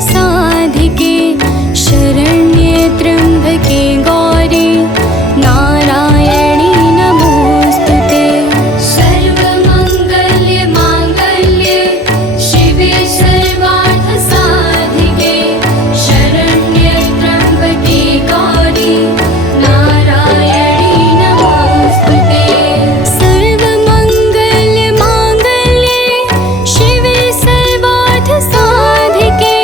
साधिके शरण्ये त्र्यम्बके गौरी नारायणी नमोस्तुते। सर्वमङ्गल्ये माङ्गल्ये शिवे सर्वार्थ साधिके शरण्ये त्र्यम्बके गौरी नारायणी नमोस्तुते। सर्वमङ्गल्ये माङ्गल्ये शिवे सर्वार्थ साधिके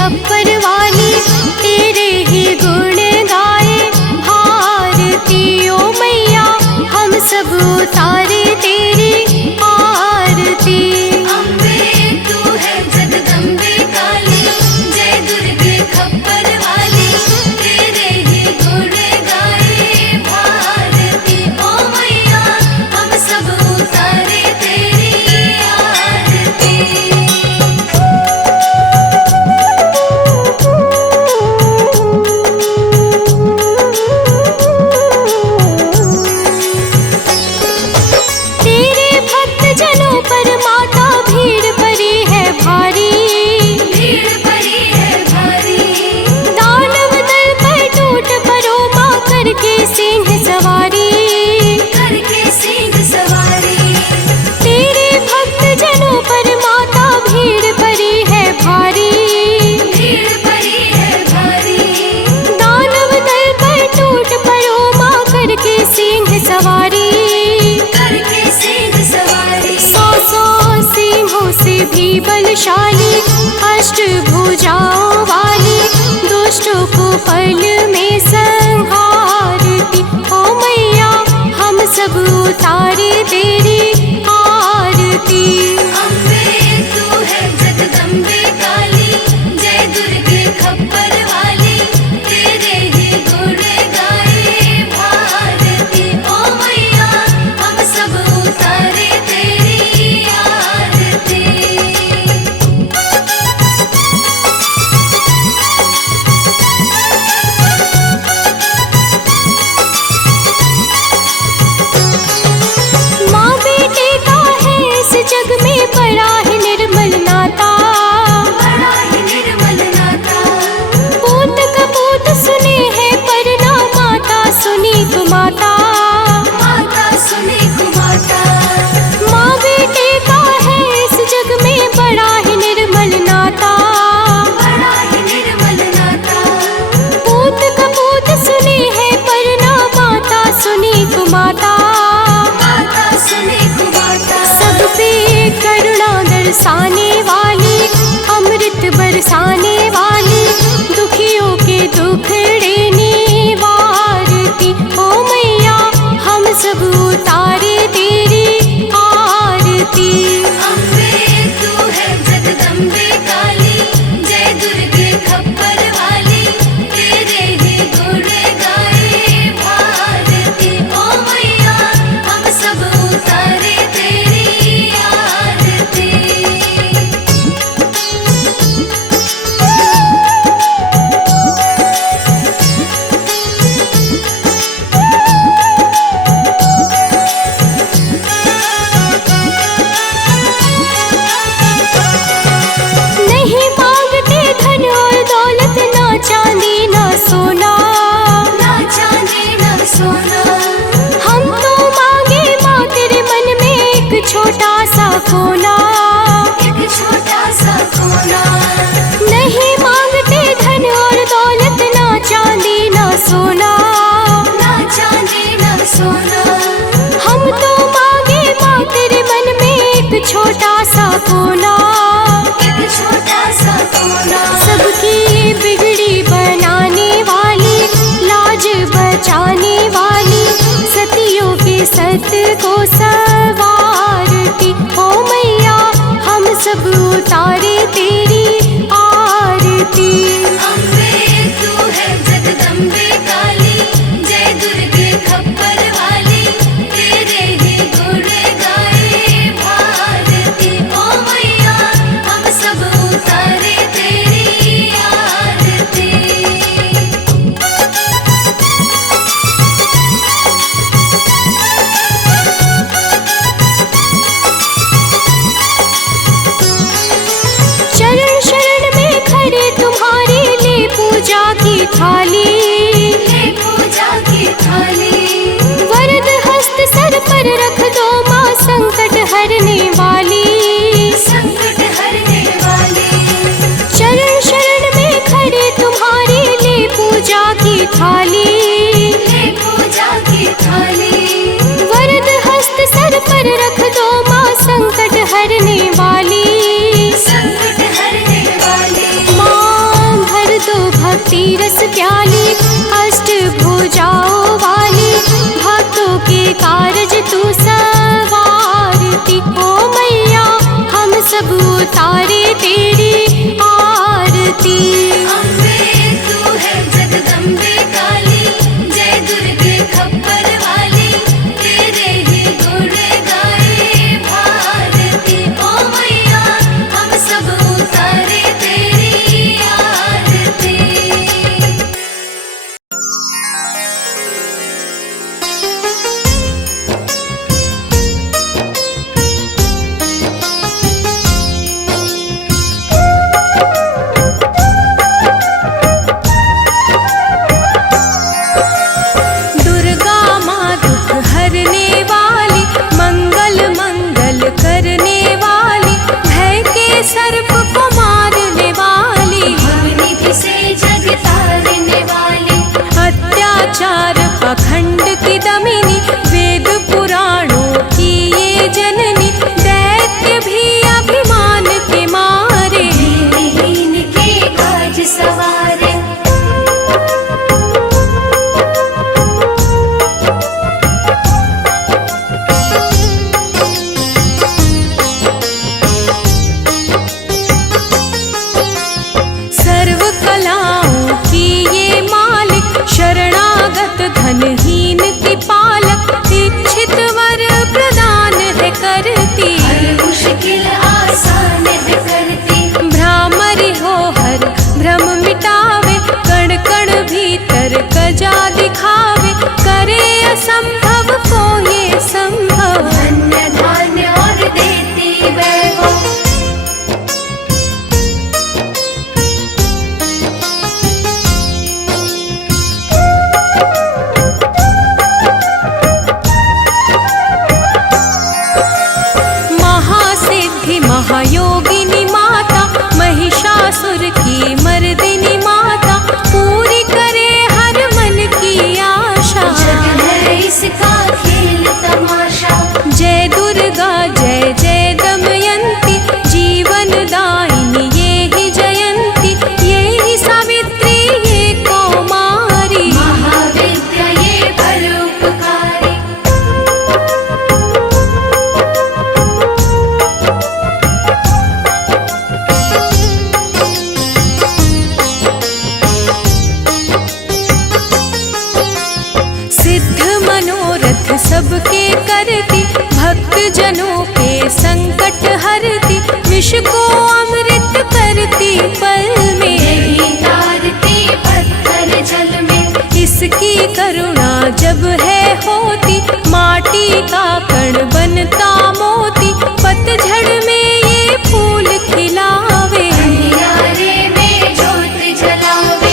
खप्पर वाली तेरे ही गुण गाए भारती। ओ मैया हम सब उतारे तेरी आरती। अम्बे तू है जगदम्बे काली, जय दुर्गे खप्पर वाली तेरे ही गुण गाए भारती। ओ मैया हम सब उतारे तेरी आरती। तेरे भक्त जनों पर माता भीड़ पड़ी है भारी। भीड़ पड़ी है भारी, दानव दल पर टूट पड़ो माँ करके सिंह सवारी। करके सिंह सवारी। तेरे भक्त जनों पर माता भीड़ पड़ी है भारी। भीड़ पड़ी है भारी, दानव दल पर टूट पड़ो माँ करके सिंह सवारी। करके सिंह सवारी। सौ सिंहों से भी बलशाली अष्टभुजाओं वाली दुष्टों को पल में संहारती। ओ मैया हम सब उतारे तेरी आरती। अम्बे तू है जगदम्बे काली, जय दुर्गे खप्पर वाली तेरे ही गुण गाए भारती। ओ मैया हम सब उतारे तेरी आरती। माँ बेटे का है इस जग में बड़ा ही निर्मल नाता। बड़ा ही निर्मल नाता, पूत कपूत सुने हैं पर ना माता सुनी को माता। माता सुने को माता। माँ बेटे का है इस जग में बड़ा ही निर्मल नाता। बड़ा ही निर्मल नाता, पूत कपूत सुने हैं पर ना माता सुनी को माता। माता सुने को माता। सब पे करुणा दर्शाने वाली अमृत बरसाने वाली दुखियों के दुखड़े निवारती। ओ मैया हम सब उतारे तेरी आरती। अम्बे तू है जगदम्बे काली, जय दुर्गे खप्पर वाली तेरे ही गुण गाए भारती। ओ मैया हम सब उतारे तेरी आरती। नहीं मांगते धन और दौलत ना चांदी ना सोना। ना चांदी ना सोना, हम तो मांगे माँ तेरे मन में एक छोटा सा कोना। एक छोटा सा कोना। नहीं मांगते धन और दौलत ना चांदी ना सोना। ना चांदी ना सोना, हम तो मांगे माँ तेरे मन में एक छोटा सा कोना। एक छोटा सा कोना। सबकी बिगड़ी बनाने वाली लाज बचाने वाली सतियों के सत को सवारती। ओ मैया हम सब उतारे तेरी आरती। अम्बे तू है जगदम्बे काली, जय दुर्गे खप्पर वाली तेरे ही गुण गाए भारती। ओ मैया हम सब उतारे तेरी आरती। शरण शरण में खड़े तुम्हारी ले पूजा की थाली। ले पूजा की थाली, वरद हस्त सर पर रख दो माँ संकट हरने वाली। संकट हरने वाली। शरण शरण में खड़े तुम्हारी ले पूजा की थाली। ले पूजा की थाली, वरद हस्त सर पर रख दो माँ संकट हरने वाली। संकट हरने वाली। माँ कारज तू सवारती। ओ मैया हम सब उतारे तेरी आरती। अम्बे तू है जगदम्बे काली, जय दुर्गे खप्पर वाली, तेरे ही गुण गाए भारती। ओ मैया हम सब उतारे तेरी आरती। दुर्गा माँ दुख हरने वाली, मंगल मंगल करने वाली, भय के सर्प को मारने वाली, भवनिधि से जग तारने वाली, अत्याचार पाखंड की दमिनी, वेद पुराणों की ये जननी, दैत्य भी अभिमान के मारे, दीनहीन के काज सवारे। सर्व कलाओं की ये मालिक, शरणागत धनहीन की पालक, इच्छित वर प्रदान है करती, हर मुश्किल आसान है करती। भ्रामरी हो हर भ्रम मिटावे, कण कण भीतर गजा दिखावे, करे असंभव को ये संभव, धन्य धान्य और देती वैभव। महासिद्धि महायोगिनी माता, महिषासुर की मर्दिनी माता, पूरी करे हर मन की आशा। जग है इसका खेल तमाशा, जय दुर्गा जय जय दमयंती, जीवन दायिनी ये ही जयंती, ये ही सावित्री ये कौमारी, महाविद्या ये परोपकारी। सिद्ध मनोरथ सबके करती, भक्त जनों के संकट हरती, विष को अमृत करती पल में, यही तारती पत्थर जल में। इसकी करुणा जब है होती, माटी का कण बनता मोती, पतझड़ में ये फूल खिलावे, अंधियारे में ज्योत जलावे।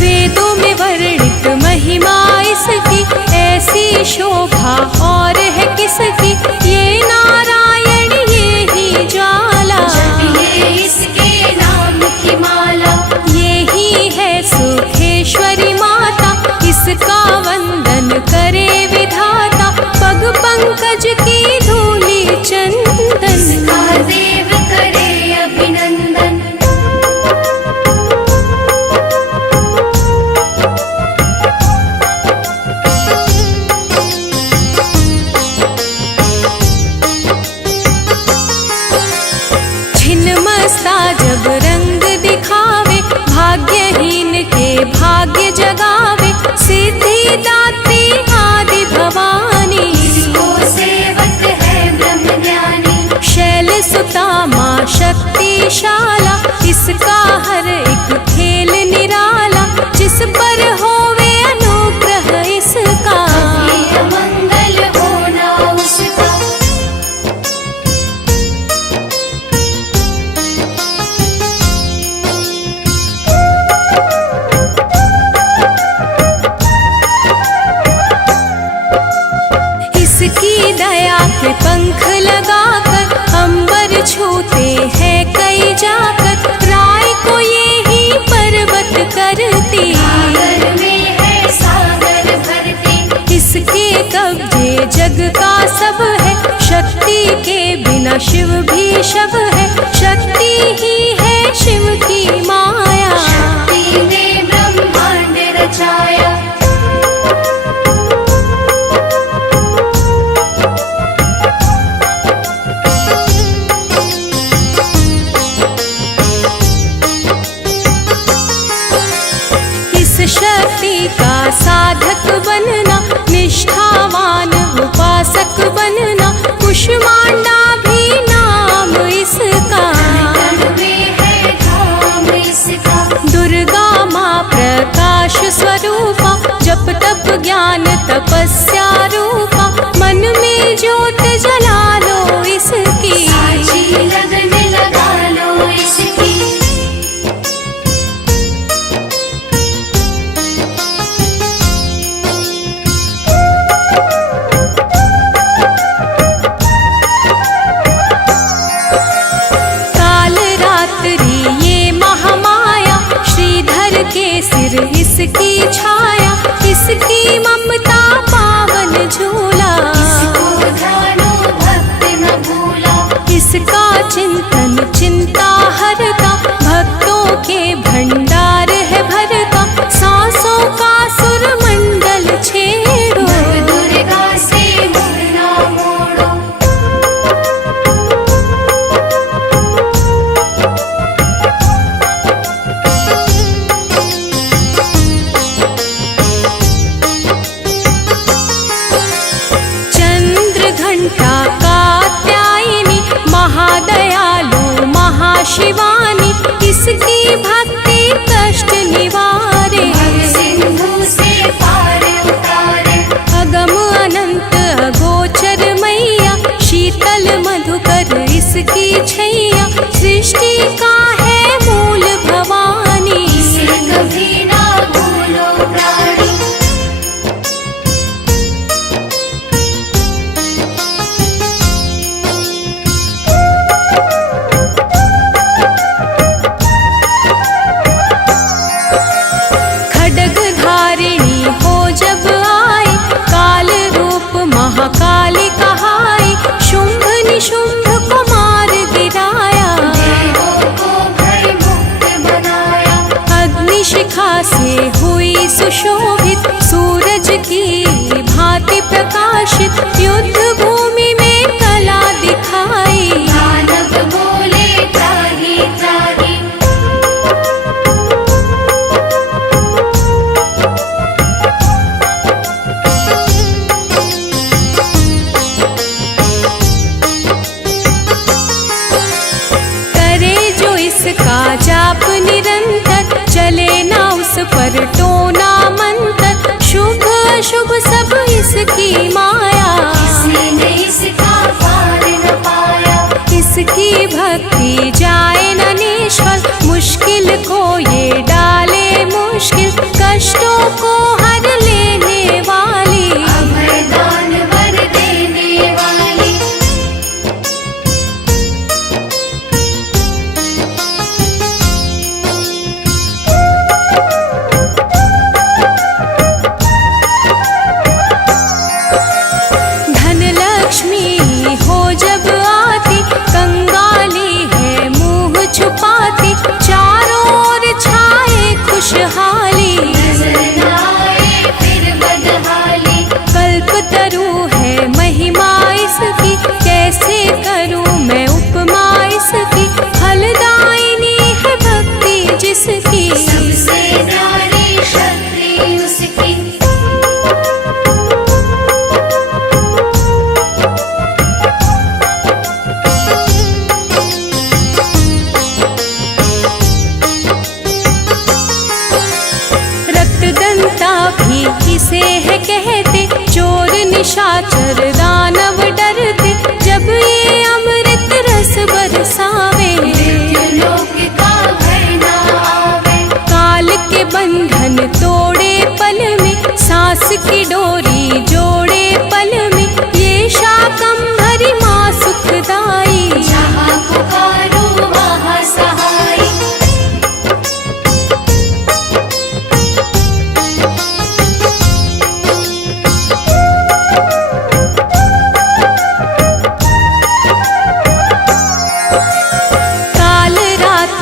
वेदों में वर्णित महिमा इसकी, ऐसी शोभा और है किसकी, ये नारायण ये ही ज्वाला, जपिए इसके नाम की माला। ये ही है सुखेश्वरी माता, इसका वंदन करे विधाता, पग पंकज की धूली चंदन, इसका देव करे अभिनंदन। छिन्नमस्ता जब रंग दिखावे, भाग्यहीन के भाग्य जगावे, सिद्धि दात्री आदि भवानी, इसको सेवक है ब्रह्म ज्ञानी। शैल सुता माँ शक्तिशाला, इसका हर एक खेल निराला, जिस पर होवे अनुग्रह इसका, ये मंगल होना उसका। इसकी दया के पंख लगाकर, अंबर छूते हैं कई जाकर, राय बिना शिव भी शव है, शक्ति ही है शिव की माया। शक्ति ने ब्रह्मांड रचाया। शक्ति का साधक बनना, निष्ठावान उपासक बनना, कुष्मांडा भी नाम इसका। में है धाम इसका। दुर्गा माँ प्रकाश स्वरूपा, जप तप ज्ञान तपस्या रूपा, मन में ज्योत जला लो इसकी। साची लगन लगा लो इसकी। सिर इसकी छाया, इसकी ममता पावन झूला। इसको ध्यानो भक्त न भूला। इसका चिंतन चिंता हरता, भक्तों के भंडार है भरता। सांसों का सुर मंडल छेड़ो, दुर्गा से मुड़ ना मोड़ो। कात्यायनी, महादयालु महाशिवानी, इसकी भक्ति कष्ट निवारे। सिंधु से पार उतारे। अगम अनंत अगोचर मैया, शीतल मधुकर इसकी छैया। सृष्टि का है मूल भवानी, इसे कभी ना भूलो प्राणी। महाकाली कहाई, शुंभ निशुंभ को मार गिराया। देवों को भय मुक्त बनाया। अग्निशिखा से हुई सुशोभित, सूरज की भांति प्रकाशित। युद्ध भूमि में कला दिखाई, दानव बोले त्राहि त्राहि। इसका जाप निरंतर, चले ना उस पर टोना मंत्र। शुभ अशुभ सब इसकी माया। इसे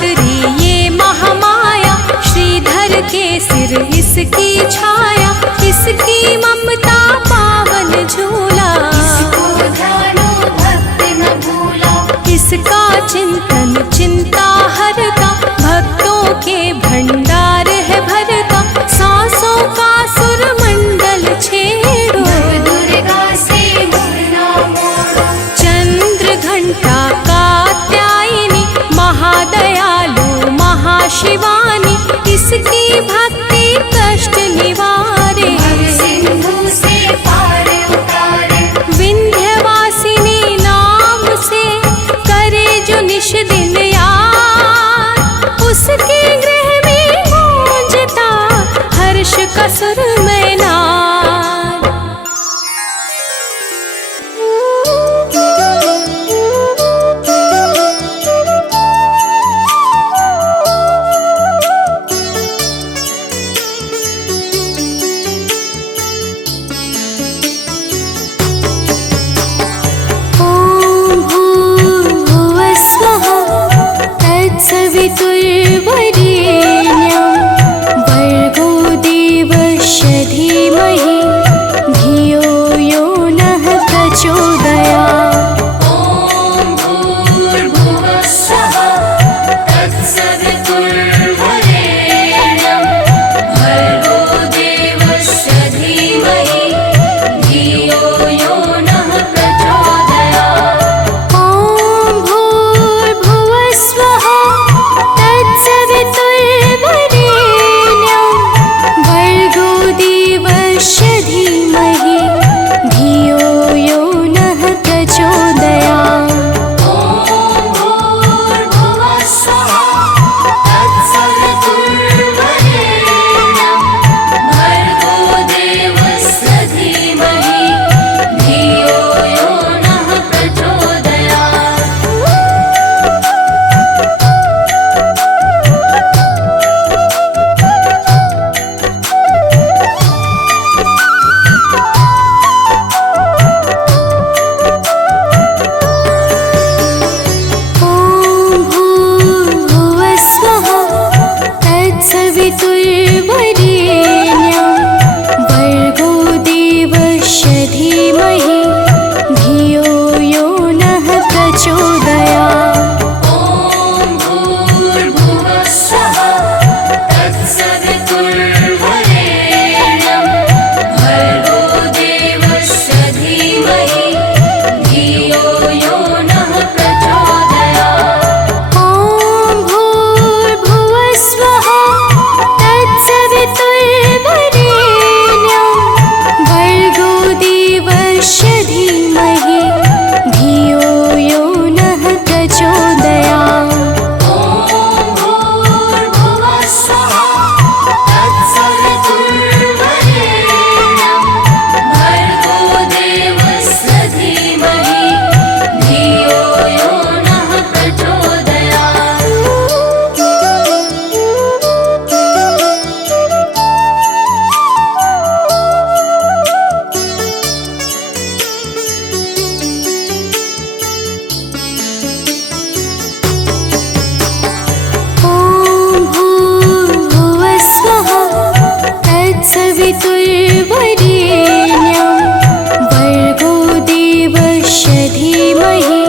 धात्री ये महामाया, श्रीधर के सिर इसकी छाया, इसकी ममता पावन झूला। इसको ध्यानो भक्त न भूला, इसका चिंतन चिंता हरता, भक्तों के भंडार है भरता। सांसों का सुरमंडल छेड़ो, नव दुर्गा से मुड़ ना मोड़ो। चंद्र घंटा कात्यायनी, महादयालु महाशिवानी, इसकी भक्ति कष्ट निवारे। भव सिंधु से पार उतारे, विंध्यवासिनी नाम से करे जो निश दिन याद, उसके गृह में गूंजता हर्ष का सुर में नाद। ॐ भूर्भुवः स्वः तत्सवितुर्वरेण्यं, भर्गो देवस्य धीमहि धियो यो नः प्रचोदयात्। ॐ भूर्भुवः स्वः तत्सवितुर्वरेण्यं, भर्गो देवस्य धीमहि धियो यो नः प्रचोदयात्। ॐ भूर्भुवः स्वः तत्सवितुर्वरेण्यं, भर्गो देवस्य धीमहि धियो यो नः प्रचोदयात्। ॐ भूर्भुवः स्वः तत्सवितुर्वरेण्यं, भर्गो देवस्य धीमहि धियो यो नः प्रचोदयात्। ॐ भूर्भुवः स्वः तत्सवितुर्वरेण्यं, भर्गो देवस्य धीमहि धियो यो नः प्रचोदयात्। ॐ भूर्भुवः स्वः तत्सवितुर्वरेण्यं, भर्गो देवस्य धीमहि धियो यो नः प्रचोदयात्। ॐ भूर्भुवः स्वः तत्सवितुर्वरेण्यं, भर्गो देवस्य धीमहि धियो यो नः प्रचोदयात्। ॐ भूर्भुवः स्वः तत्सवितुर्वरेण्यं, भर्गो देवस्य धीमहि धियो यो नः प्रचोदयात्। ॐ भूर्भुवः स्वः तत्सवितुर्वरेण्यं, भर्गो देवस्य धीमहि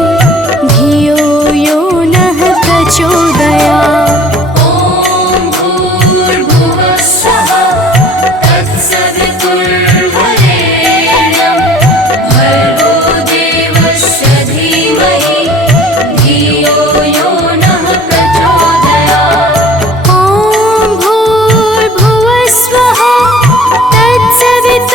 धियो यो नः प्रचोदयात्। ॐ भूर्भुवः स्वः तत्सवितुर्वरेण्यं, भर्गो देवस्य धीमहि धियो यो नः प्रचोदयात्। ॐ भूर्भुवः स्वः तत्सवितुर्वरेण्यं,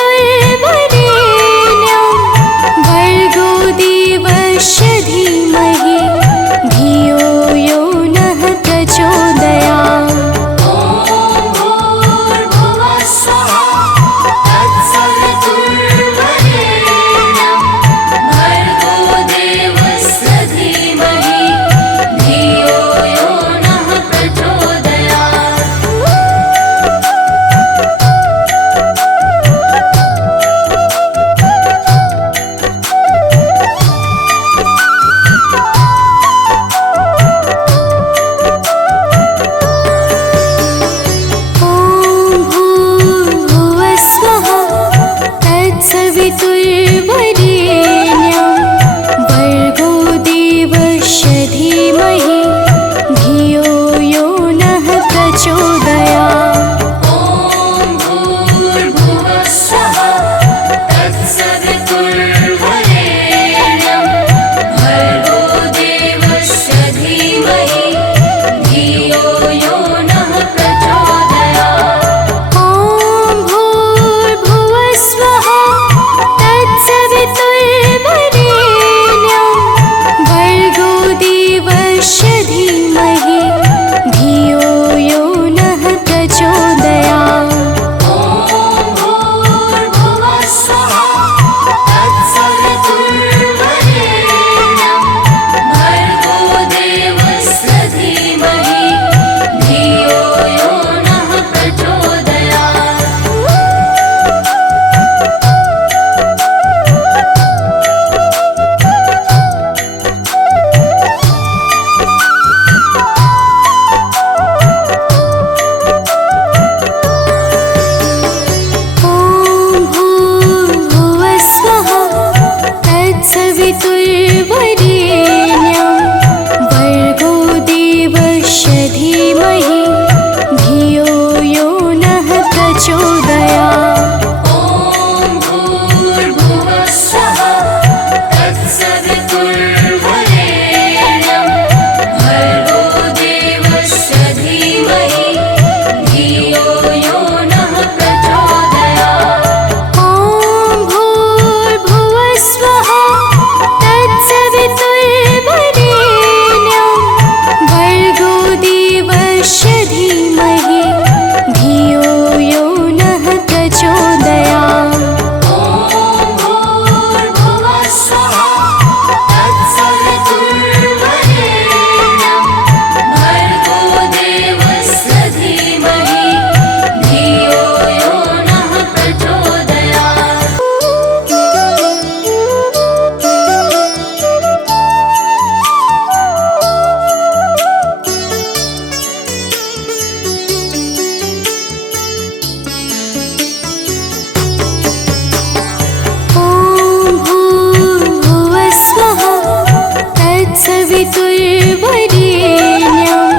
तत्सवितुर्वरेण्यं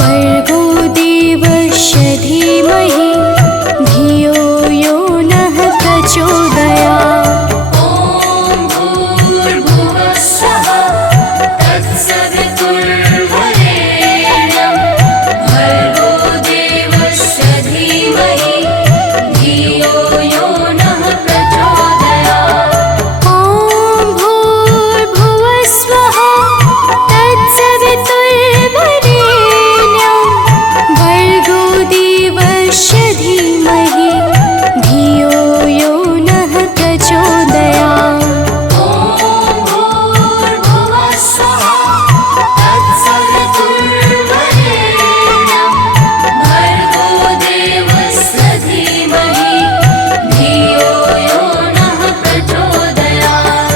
भर्गो देवस्य धीमहि धियो यो नः प्रचोदयात्। ॐ भूर्भुवः स्वः तत्सवितुर्वरेण्यं भर्गो देवस्य धीमहि धियो यो नः प्रचोदयात्। ॐ भूर्भुवः स्वः तत्सवितुर्वरेण्यं भर्गो देवस्य धीमहि धियो यो नः प्रचोदयात्। ॐ भूर्भुवः स्वः तत्सवितुर्वरेण्यं भर्गो देवस्य धीमहि धियो यो नः प्रचोदयात्।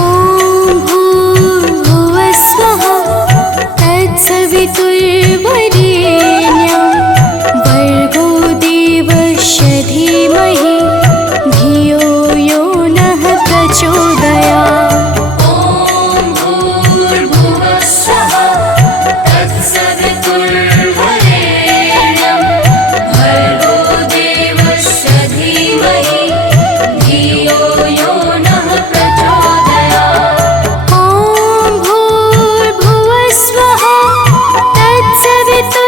ॐ भूर्भुवः स्वः तत्सवितुर्वरेण्यं भर्गो देवस्य धीमहि धियो यो नः प्रचोदयात्। ॐ भूर्भुवः स्वः तत्सवितुर्वरेण्यं भर्गो देवस्य धीमहि धियो यो नः प्रचोदयात्। ॐ भूर्भुवः स्वः तत्सवितुर्वरेण्यं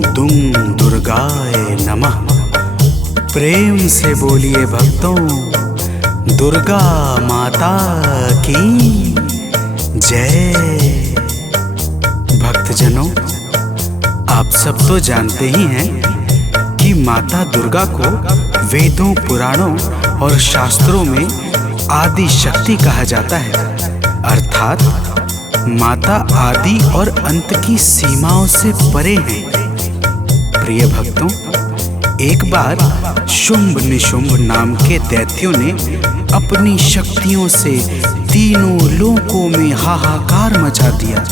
दुम दुर्गाय नमः। प्रेम से बोलिए भक्तों, दुर्गा माता की जय। भक्तजनों, आप सब तो जानते ही हैं कि माता दुर्गा को वेदों, पुराणों और शास्त्रों में आदि शक्ति कहा जाता है, अर्थात माता आदि और अंत की सीमाओं से परे हैं। प्रिय भक्तों, एक बार शुंभ निशुंभ नाम के दैत्यों ने अपनी शक्तियों से तीनों लोकों में हाहाकार मचा दिया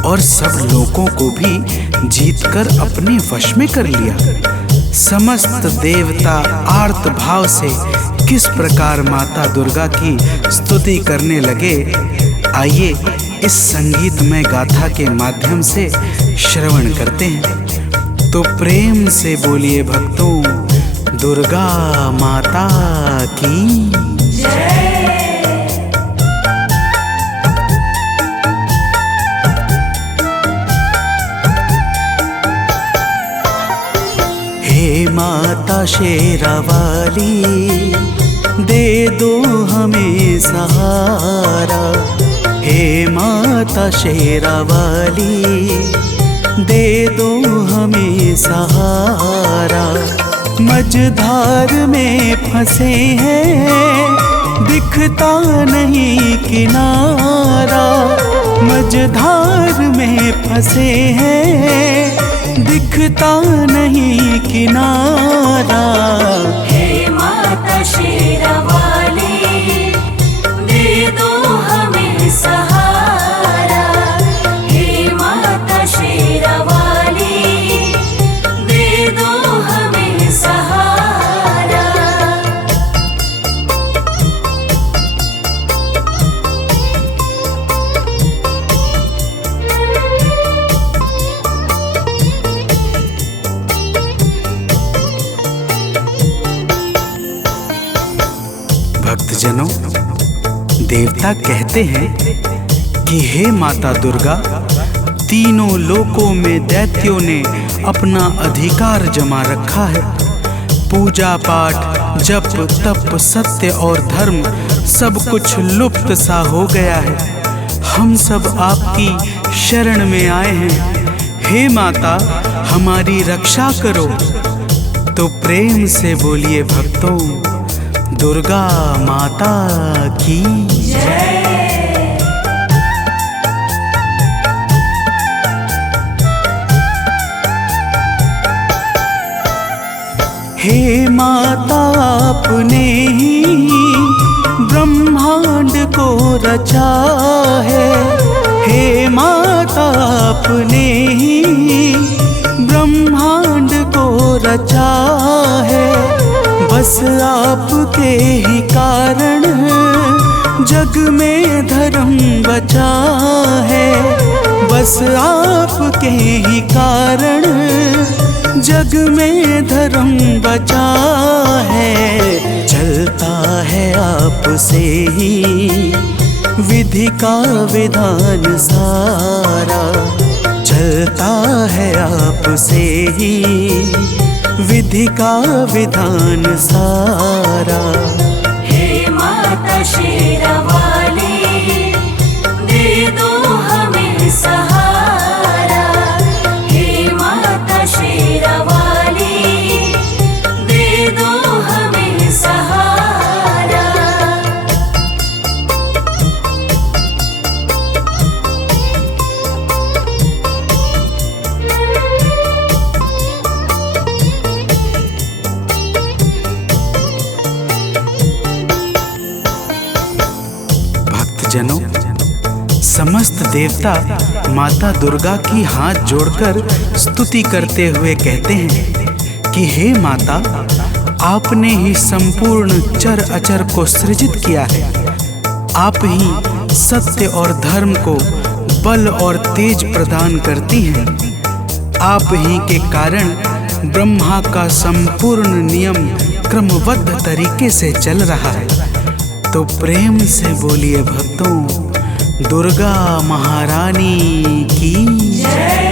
और सब लोगों को भी जीतकर अपने वश में कर लिया। समस्त देवता आर्त भाव से किस प्रकार माता दुर्गा की स्तुति करने लगे, आइए इस संगीतमय गाथा के माध्यम से श्रवण करते हैं। तो प्रेम से बोलिए भक्तों, दुर्गा माता की जय। हे माता शेरावाली, दे दो हमें सहारा। हे माता शेरावाली, दे दो हमें सहारा। मझधार में फंसे हैं, दिखता नहीं किनारा। मझधार में फंसे हैं, दिखता नहीं किनारा। हे माता शेरावाली, दे दो हमें सहारा। हे माता शेरावाली, दे दो हमें सहारा। भक्तजनों, देवता कहते हैं कि हे माता दुर्गा, तीनों लोकों में दैत्यों ने अपना अधिकार जमा रखा है। पूजा पाठ, जप तप, सत्य और धर्म सब कुछ लुप्त सा हो गया है। हम सब आपकी शरण में आए हैं। हे माता, हमारी रक्षा करो। तो प्रेम से बोलिए भक्तों, दुर्गा माता की जय। हे माता, आपने ही ब्रह्मांड को रचा है। हे माता, आपने ही ब्रह्मांड को रचा है। बस आपके ही कारण जग में धर्म बचा है। बस आपके ही कारण जग में धर्म बचा है। चलता है आपसे ही विधि का विधान सारा। चलता है आपसे ही विधि का विधान सारा। हे माता शेरावाली, दे दो हमें सहारा। हे माता शेरावाली, दे दो हमें सहारा। जनों, समस्त देवता माता दुर्गा की हाथ जोड़कर स्तुति करते हुए कहते हैं कि हे माता, आपने ही संपूर्ण चर अचर को सृजित किया है। आप ही सत्य और धर्म को बल और तेज प्रदान करती हैं। आप ही के कारण ब्रह्मा का संपूर्ण नियम क्रमबद्ध तरीके से चल रहा है। तो प्रेम से बोलिए भक्तों, दुर्गा महारानी की जय।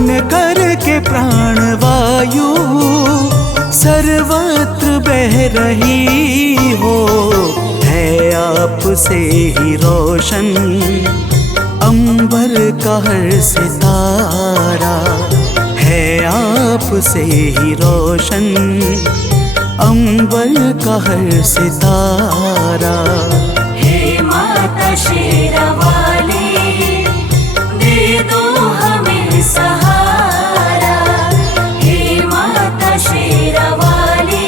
बन कर के प्राणवायु सर्वत्र बह रही हो। है आपसे ही रोशन अंबर का हर सितारा, है आपसे ही रोशन अंबर का हर सितारा। हे माता शेरावाली, दे दो हमें सहारा। हे माता शेरावाली,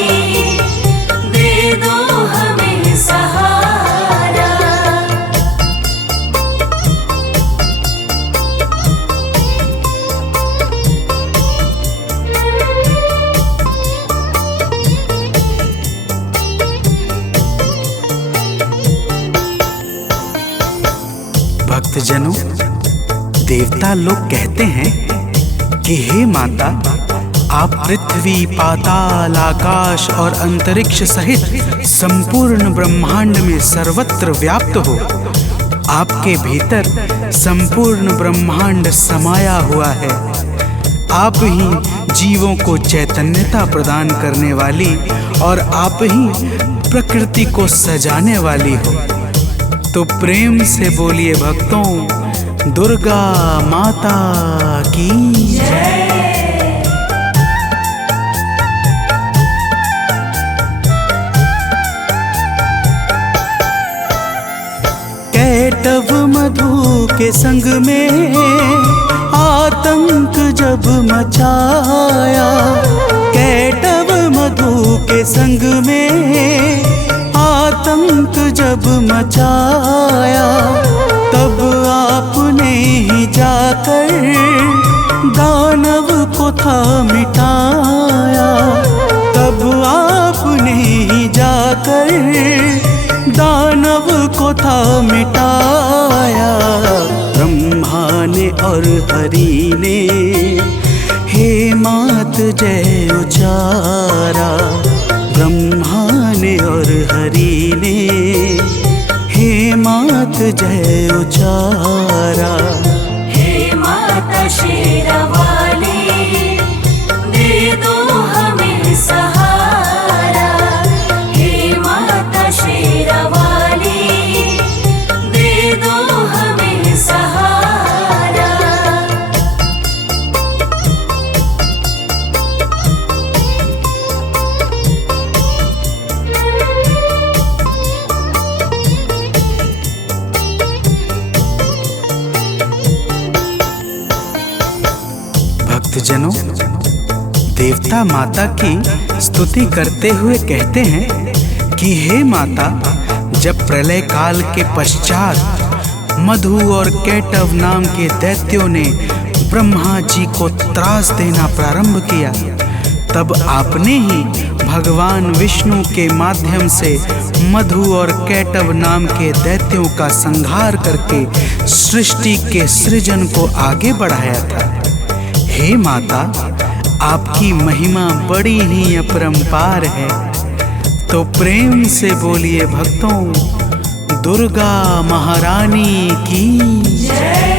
दे दो हमें सहारा। भक्तजनों, देवता लोग कहते हैं कि हे माता, आप पृथ्वी, पाताल, आकाश और अंतरिक्ष सहित संपूर्ण ब्रह्मांड में सर्वत्र व्याप्त हो। आपके भीतर संपूर्ण ब्रह्मांड समाया हुआ है। आप ही जीवों को चैतन्यता प्रदान करने वाली और आप ही प्रकृति को सजाने वाली हो। तो प्रेम से बोलिए भक्तों, दुर्गा माता की जय। कैटव मधु के संग में आतंक जब मचाया, कैटव मधु के संग में आतंक जब मचाया, तब आपने ही जाकर दानव को था मिटाया। तब आपने ही जाकर दानव को था मिटाया। ब्रह्मा ने और हरि ने हे मात जय उचारा। ब्रह्मा ने और हरि ने हे मात जय उचारा। हे माता शेरावाली, दे दो हमें सहारा। हे माता शेरावाली, दे दो हमें सहारा। भक्तजनों, देवता माता की स्तुति करते हुए कहते हैं कि हे माता, जब प्रलय काल के पश्चात मधु और कैटव नाम के दैत्यों ने ब्रह्मा जी को त्रास देना प्रारंभ किया, तब आपने ही भगवान विष्णु के माध्यम से मधु और कैटव नाम के दैत्यों का संहार करके सृष्टि के सृजन को आगे बढ़ाया था। हे माता, आपकी महिमा बड़ी ही अपरंपार है। तो प्रेम से बोलिए भक्तों, दुर्गा महारानी की जय।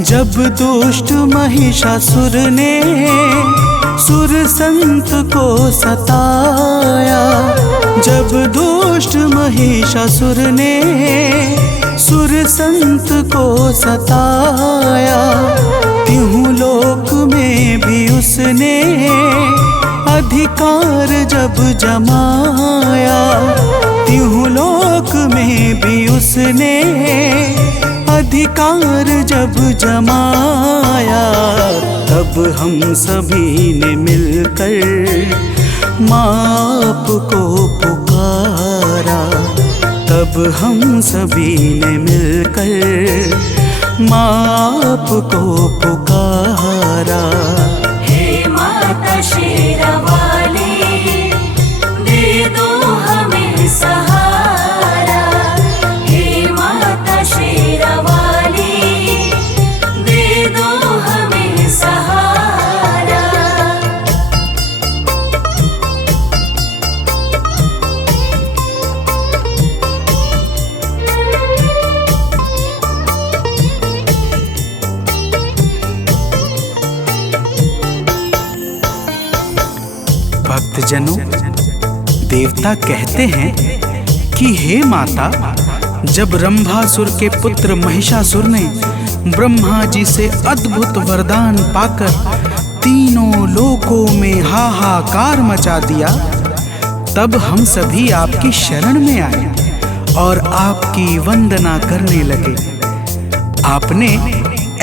जब दुष्ट महिषासुर ने सुर संत को सताया, जब दुष्ट महिषासुर ने सुर संत को सताया, तीनों लोक में भी उसने अधिकार जब जमाया, तीनों लोक में भी उसने अधिकार जब जमाया, तब हम सभी ने मिलकर माप को पुकारा, तब हम सभी ने मिलकर माप को पुकारा। हे माता शेरावाली, दे दो हमें सहारा। हे माता शेरावाली, दे दो हमें सहारा। देवता कहते हैं कि हे माता, जब रंभासुर के पुत्र महिषासुर ने ब्रह्मा जी से अद्भुत वरदान पाकर तीनों लोकों में हाहाकार मचा दिया, तब हम सभी आपकी शरण में आए और आपकी वंदना करने लगे। आपने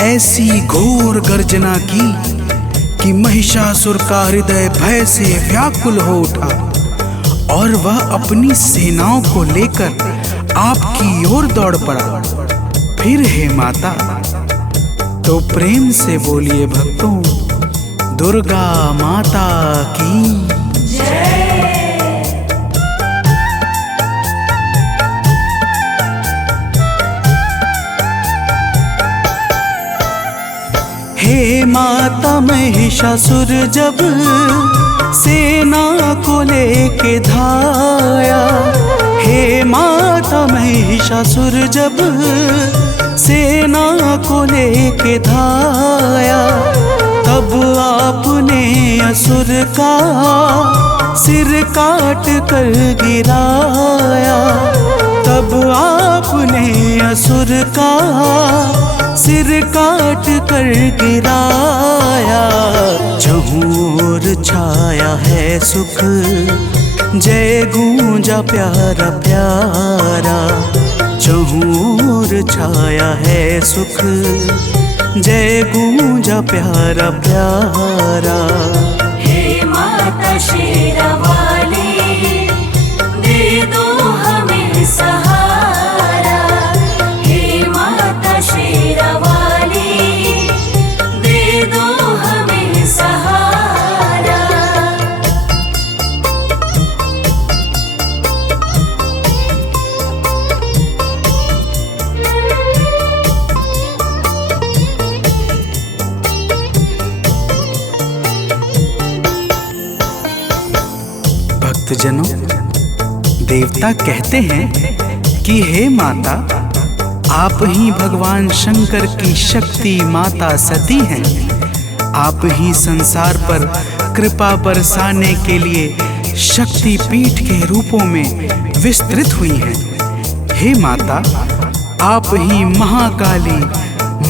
ऐसी घोर गर्जना की कि महिषासुर का हृदय भय से व्याकुल हो उठा और वह अपनी सेनाओं को लेकर आपकी ओर दौड़ पड़ा। फिर हे माता, तो प्रेम से बोलिए भक्तों, दुर्गा माता की हे माता, महिषासुर जब सेना को लेके धाया, हे माता, महिषासुर जब सेना को लेके धाया, तब आपने असुर का सिर काट कर गिराया, तब आपने असुर का सिर काट कर गिराया। चहुर छाया है सुख, जय गूंजा प्यारा प्यारा, चहुर छाया है सुख, जय गूंजा प्यारा प्यारा। हे माता शेरावाली, दे दो हमें सहारा। हे माता शेरावाली, दे दो हमें सहारा। भक्तजनों, देवता कहते हैं कि हे माता, आप ही भगवान शंकर की शक्ति माता सती हैं। आप ही संसार पर कृपा बरसाने के लिए शक्ति पीठ के रूपों में विस्तृत हुई हैं। हे माता, आप ही महाकाली,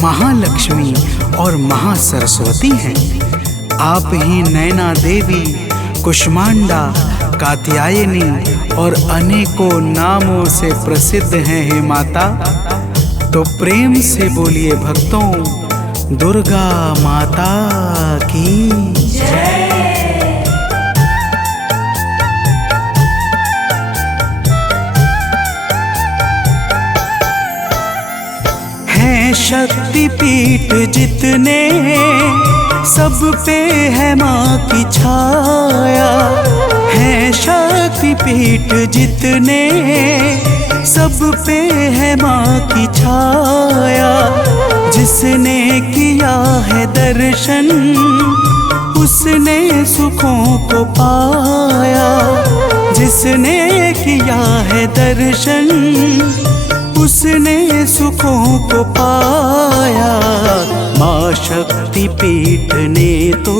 महालक्ष्मी और महासरस्वती हैं। आप ही नैना देवी, कुष्मांडा, कात्यायनी और अनेकों नामों से प्रसिद्ध हैं। हे माता, तो प्रेम से बोलिए भक्तों, दुर्गा माता की जय। हैं शक्ति पीठ जितने, सब पे है माँ की छाया। हैं शक्ति पीठ जितने, सब पे है माँ की छाया। जिसने किया है दर्शन, उसने सुखों को पाया। जिसने किया है दर्शन, उसने सुखों को पाया। माँ शक्ति पीठ ने तो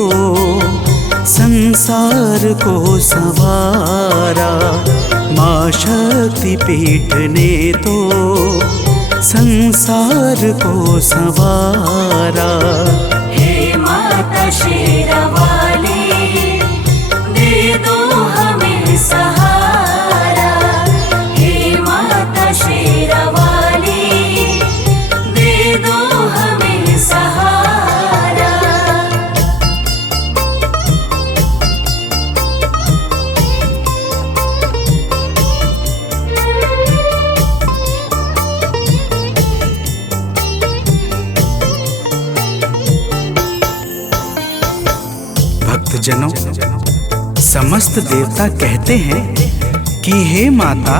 संसार को संवारा। माँ शक्ति पीठ ने तो संसार को संवारा। हे माता शेरावाली, दे दो हमें सहारा। हे माता शेरावाली, दे दो हमें सहारा। भक्तजनों, समस्त देवता कहते हैं कि हे माता,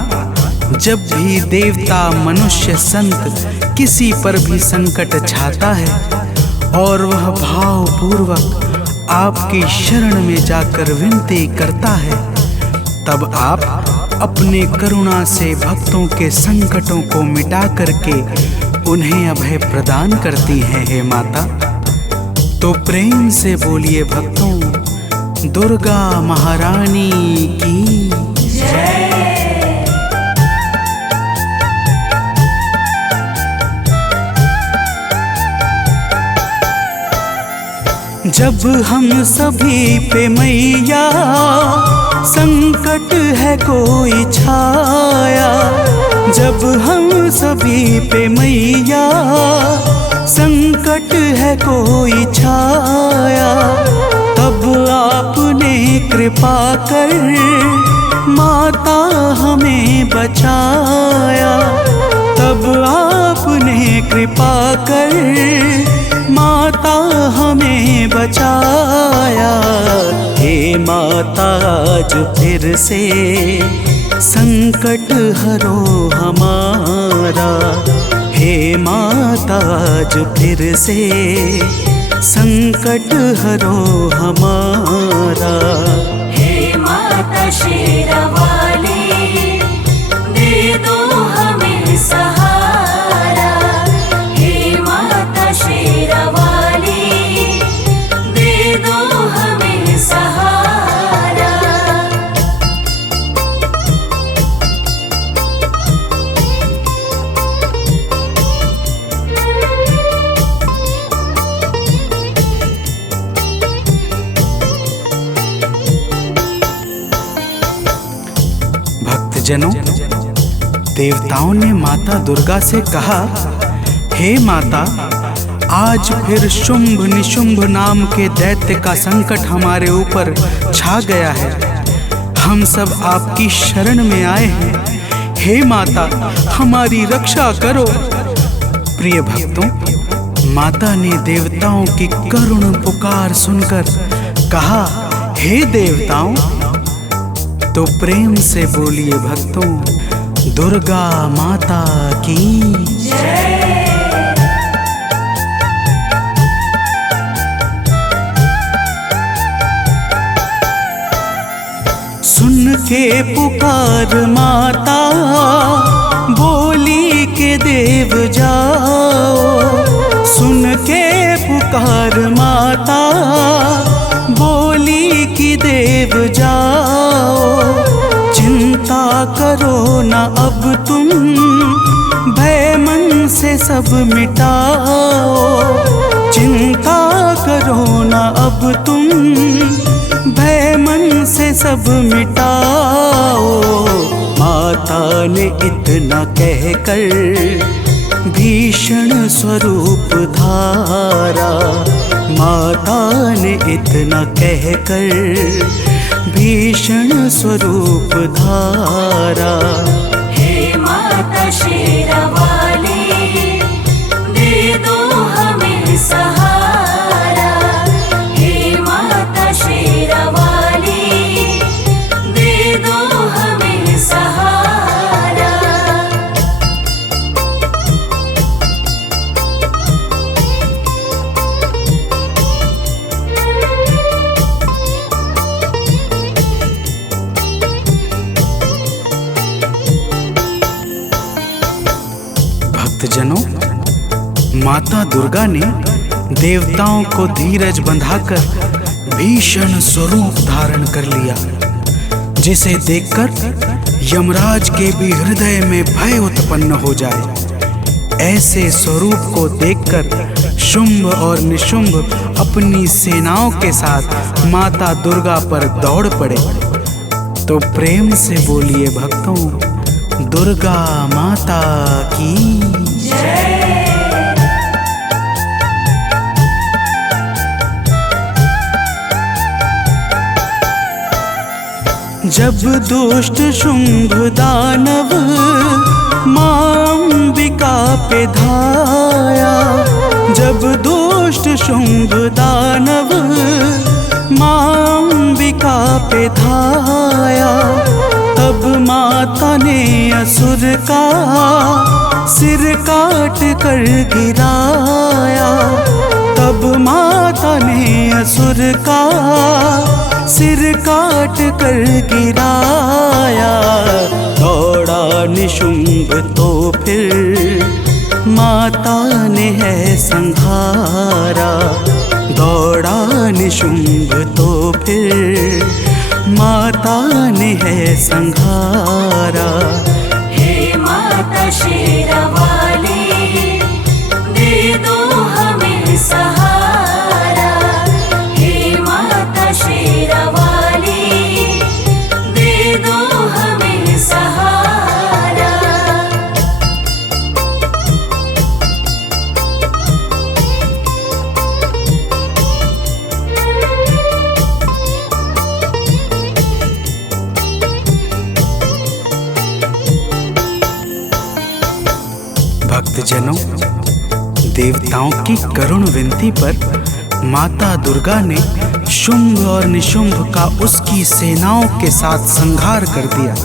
जब भी देवता, मनुष्य, संत किसी पर भी संकट छाता है और वह भावपूर्वक आपकी शरण में जाकर विनती करता है, तब आप अपने करुणा से भक्तों के संकटों को मिटा करके उन्हें अभय प्रदान करती हैं। हे माता, तो प्रेम से बोलिए भक्तों, दुर्गा महारानी की जब हम सभी पे मैया संकट है कोई छाया, जब हम सभी पे मैया संकट है कोई छाया, तब आपने कृपा कर माता हमें बचाया, तब आपने कृपा कर माता हमें बचाया। हे माता आज फिर से संकट हरो हमारा, हे माता आज फिर से संकट हरो हमारा। हे माता शेरावाली दे दो हमें सहारा, हे माता शेरावाली दे दो हमें सहारा। भक्तजनों, देवताओं ने माता दुर्गा से कहा, हे माता, आज फिर शुंभ निशुंभ नाम के दैत्य का संकट हमारे ऊपर छा गया है। हम सब आपकी शरण में आए हैं। हे माता, हमारी रक्षा करो। प्रिय भक्तों, माता ने देवताओं की करुण पुकार सुनकर कहा, हे देवताओं, तो प्रेम से बोलिए भक्तों, दुर्गा माता की जय। सुन के पुकार माता बोली के देव जाओ, सुन के पुकार माता बोली की देव जाओ। चिंता करो ना अब तुम, भय मन से सब मिटाओ। चिंता करो ना अब तुम, भय मन से सब मिटाओ। माता ने इतना कहकर भीषण स्वरूप धारा, माता ने इतना कहकर भीषण स्वरूप धारा। हे माता शेरावाली दे दो हमें सहारा, हे माता शेरावाली दे दो हमें सहारा। भक्तजनों, माता दुर्गा ने देवताओं को धीरज बंधाकर भीषण स्वरूप धारण कर लिया, जिसे देखकर यमराज के भी हृदय में भय उत्पन्न हो जाए। ऐसे स्वरूप को देखकर शुंभ और निशुंभ अपनी सेनाओं के साथ माता दुर्गा पर दौड़ पड़े। तो प्रेम से बोलिए भक्तों, दुर्गा माता की जय। जब दुष्ट शुंभ दानव मां अंबिका पे धाया, जब दुष्ट शुंभ दानव मां अंबिका पे धाया, तब माता ने असुर का सिर काट कर गिराया, तब माता ने असुर का सिर काट कर गिराया। दौड़ा निशुंभ तो फिर माता ने है संहारा, दौड़ा निशुंभ तो फिर माता ने है संहारा। हे माता शेरावाली दे दो हमें सहारा, परिजनों, देवताओं की करुण विनती पर माता दुर्गा ने शुंभ और निशुंभ का उसकी सेनाओं के साथ संहार कर दिया।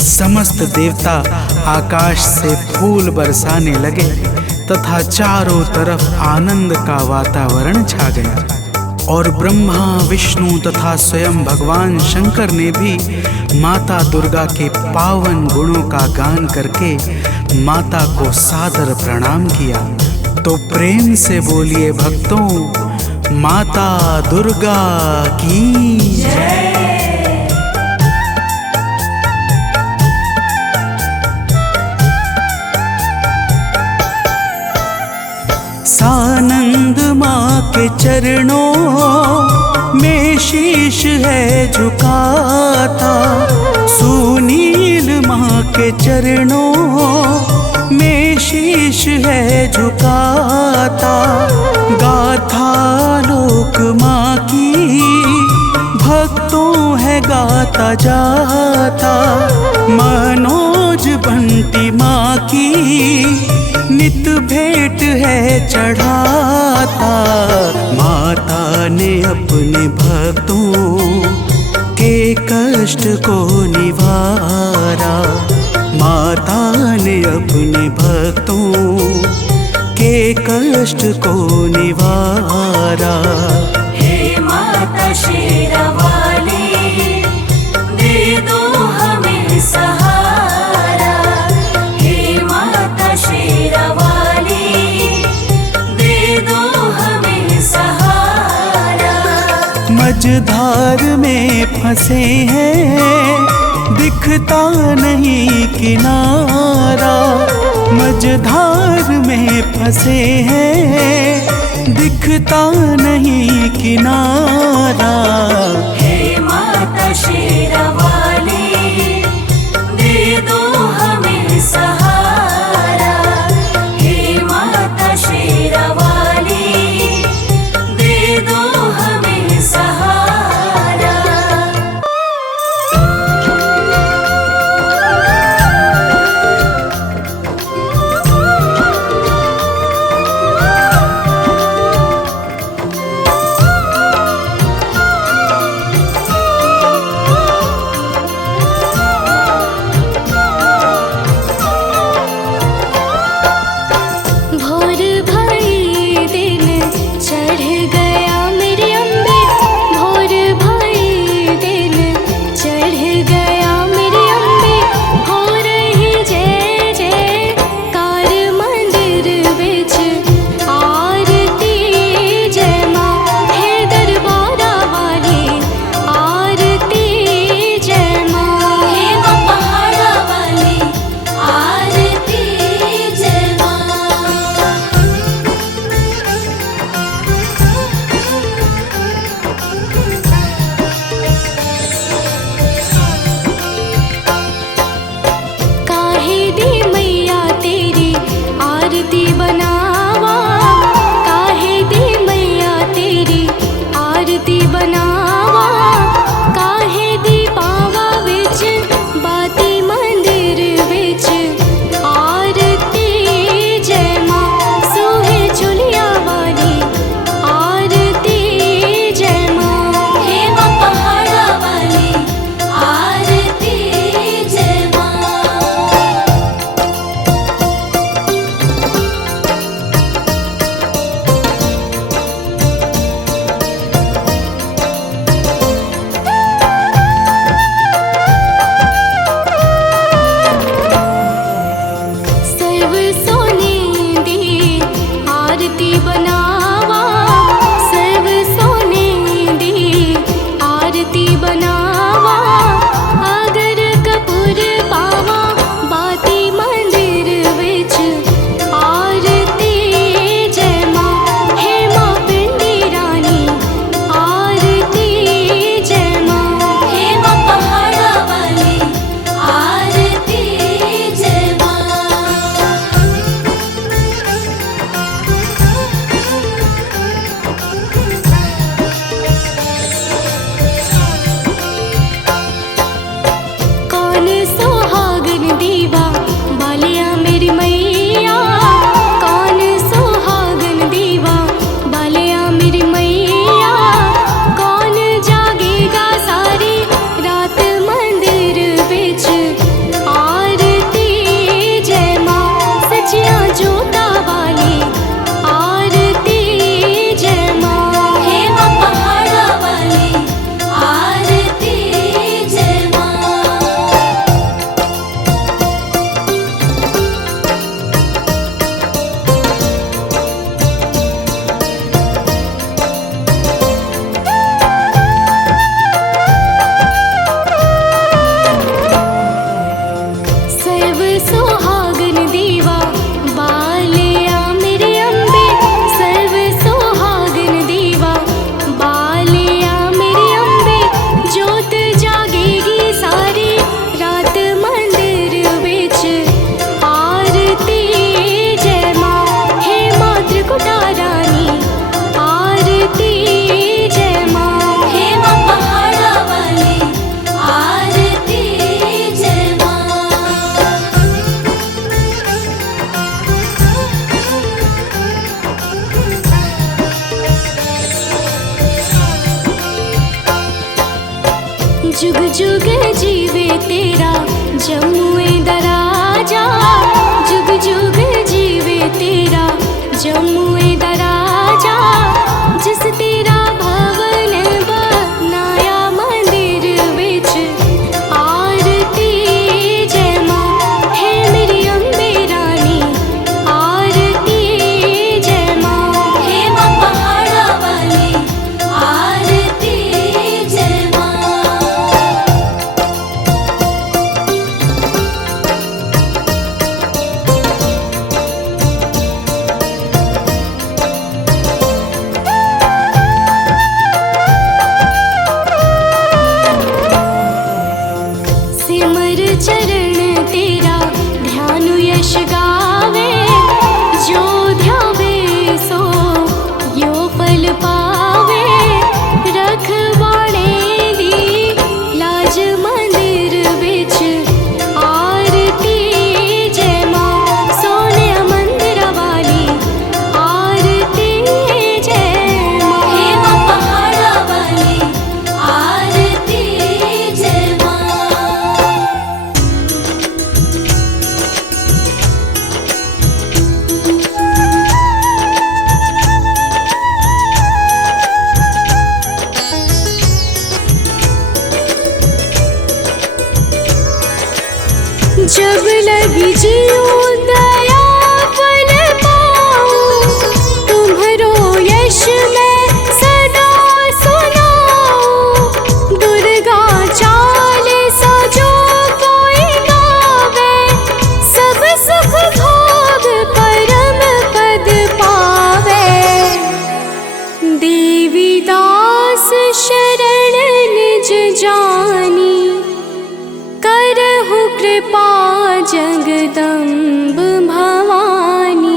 समस्त देवता आकाश से फूल बरसाने लगे तथा चारों तरफ आनंद का वातावरण छा गया। और ब्रह्मा, विष्णु तथा स्वयं भगवान शंकर ने भी माता दुर्गा के पावन गुणों का गान करके माता को सादर प्रणाम किया। तो प्रेम से बोलिए भक्तों, माता दुर्गा की जय। सानंद माँ के चरणों में शीश है झुकाता, सुनील माँ के चरणों में शीश है झुकाता। गाथा लोक माँ की भक्तों है गाता जाता, मनोज बंटी माँ की नित भेंट है चढ़ाता। माता ने अपने भक्तों के कष्ट को निवारा, माता ने अपने भक्तों के कष्ट को निवारा। हे माता शेरावाली, दे दो हमें सहारा। हे माता शेरावाली, दे दो हमें सहारा। मझधार में फंसे हैं, दिखता नहीं किनारा। मझधार में फंसे हैं, दिखता नहीं किनारा। हे माता शेरावाली, दे दो हमें सहारा। हे माता शेरावाली, दे दो हमें सहारा। जब लगी जीऊं दया फल पाऊं, तुम्हरो यश मैं सदा सुनाऊं। दुर्गा चालीसा जो कोई गावे, सब सुख भोग परम पद पावे। देवी दास शरण निज जानी, करहु कृपा जगदम्ब भवानी।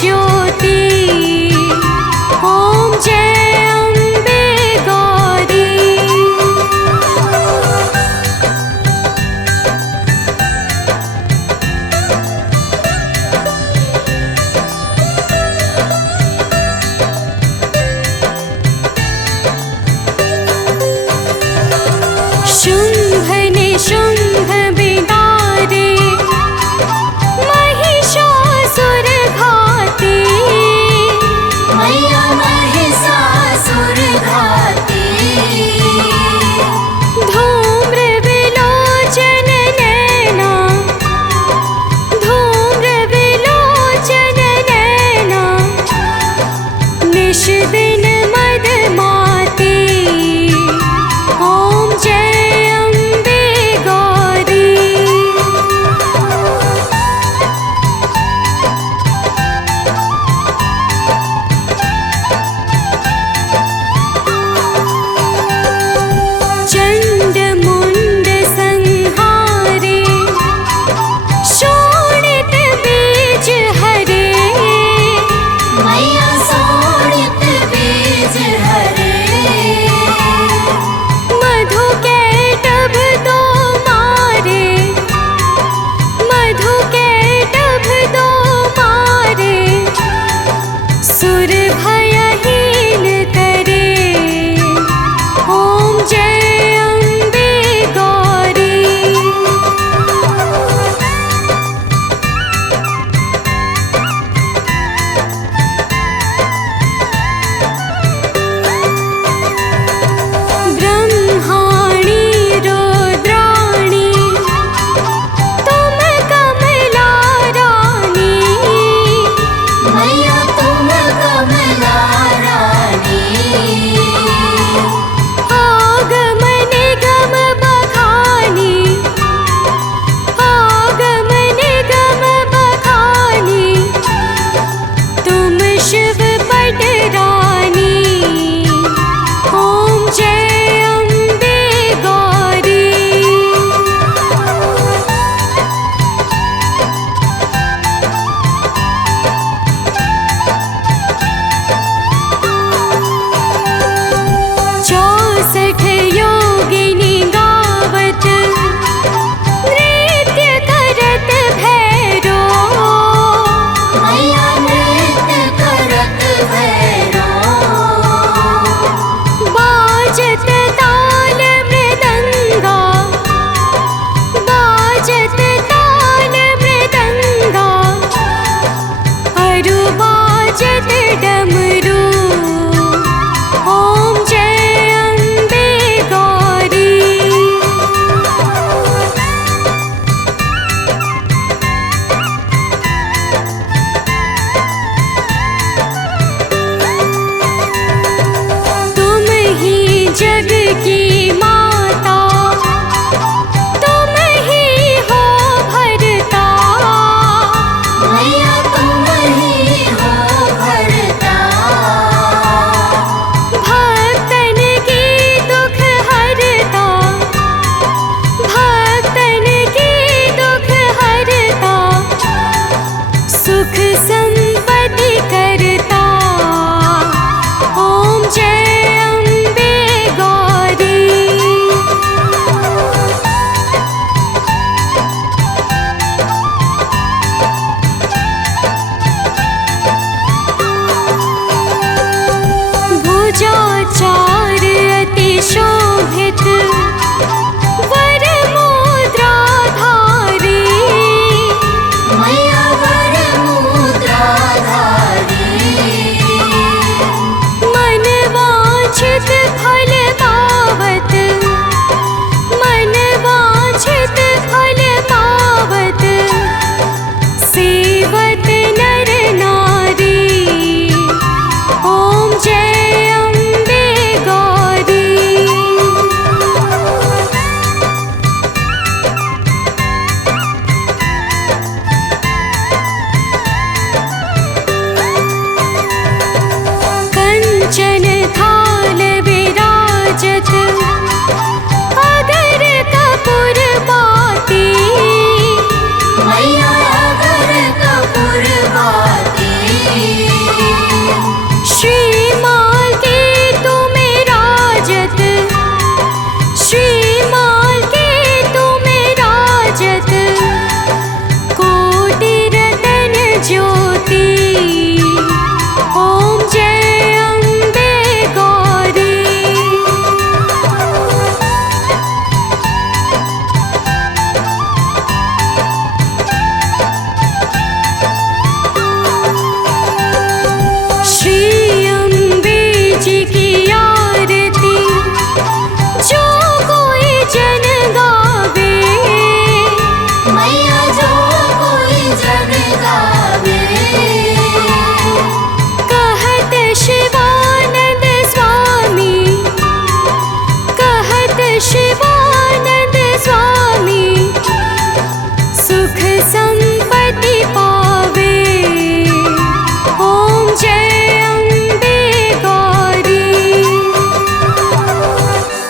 ज्योति ओम जय अम्बे गौरी। शुंभ निशुंभ बिदारे महिषासुर घाते मैया महिषासुर घाते धूम्र विलोचन नैना धूम्र विलोचन नैना निश दिन मद माते ओम जय अम्बे गौरी। चंड मुंड संहारे शोणित बीज हरे मैया शोणित बीज हरे मधु कैटभ दो मारे मधु कैटभ दो मारे सुर भयहीन करे ओम जय अम्बे गौरी। ब्रह्माणी रुद्राणी तुम कमला रानी मैया तुम कमला रानी आगमन गम बखानी आगमन गम बखानी तुम शिव पट रानी ओम जय अम्बे गौरी। चौसठ योगिनी गावत नृत्य करत भैरो मैया नृत्य करत भैरो बाजत ताल मृदंगा बाजत ताल मृदंगा अरु बाजत डमरू ओम जय अम्बे गौरी। तुम ही जग की माता तुम ही हो भरता मैया तुम ही हो भरता भक्तन की दुख हरता भक्तन की दुख हरता सुख संपत्ति करता ओम जय अम्बे गौरी। जी की